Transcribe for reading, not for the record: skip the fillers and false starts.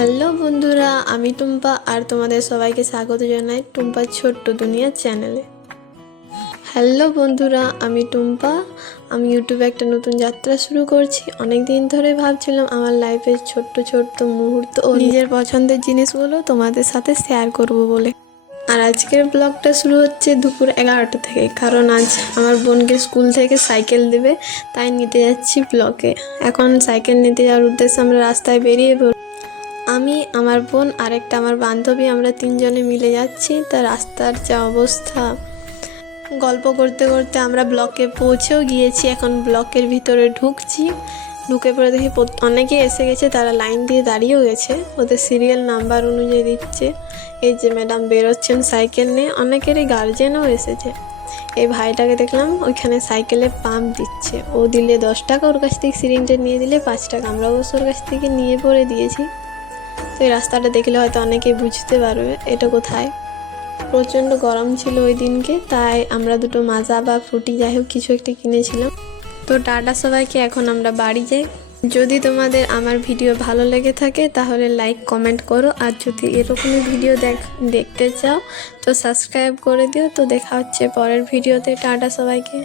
Hello বন্ধুরা, আমি টুম্পা আর তোমাদের সবাইকে স্বাগত জানাই টুম্পার ছোট্ট দুনিয়া চ্যানেলে। হ্যালো বন্ধুরা, আমি টুম্পা। আমি ইউটিউবে একটা নতুন যাত্রা শুরু করছি। অনেক দিন ধরে ভাবছিলাম আমার লাইফের ছোট্ট ছোট্ট মুহূর্ত ও নিজের পছন্দের জিনিসগুলো তোমাদের সাথে শেয়ার করব বলে। আর আজকের ব্লগটা শুরু হচ্ছে দুপুর 11টা থেকে, কারণ আজ আমার বোনকে স্কুল থেকে সাইকেল দেবে, তাই নিতে যাচ্ছি ব্লকে। এখন সাইকেল নিতে যাওয়ার উদ্দেশ্যে আমরা রাস্তায় বেরিয়ে পড়ব। আমি, আমার বোন আর একটা আমার বান্ধবী, আমরা তিনজনে মিলে যাচ্ছি। তা রাস্তার যা অবস্থা, গল্প করতে করতে আমরা ব্লকে পৌঁছেও গিয়েছি। এখন ব্লকের ভিতরে ঢুকে পরে দেখি অনেকেই এসে গেছে, তারা লাইন দিয়ে দাঁড়িয়েও গেছে, ওদের সিরিয়াল নাম্বার অনুযায়ী দিচ্ছে। এই যে ম্যাডাম বেরোচ্ছেন সাইকেল নিয়ে, অনেকেরই গার্জেনও এসেছে। এই ভাইটাকে দেখলাম ওইখানে সাইকেলে পাম্প দিচ্ছে, ও দিলে 10 টাকা, ওর কাছ থেকে সিরিঞ্জে নিয়ে দিলে 5 টাকা। আমরা অবশ্য ওর কাছ থেকে নিয়ে পরে দিয়েছি। তো এই রাস্তাটা দেখলে হয়তো অনেকেই বুঝতে পারবে এটা কোথায়। প্রচণ্ড গরম ছিল ওই দিনকে, তাই আমরা দুটো মাজা বা ফ্রুটি যাই হোক কিছু একটা কিনেছিলাম। তো টাটা সবাইকে, এখন আমরা বাড়ি যাই। যদি তোমাদের আমার ভিডিও ভালো লেগে থাকে তাহলে লাইক কমেন্ট করো, আর যদি এরকমই ভিডিও দেখতে চাও তো সাবস্ক্রাইব করে দিও। তো দেখা হচ্ছে পরের ভিডিওতে। টাটা সবাইকে।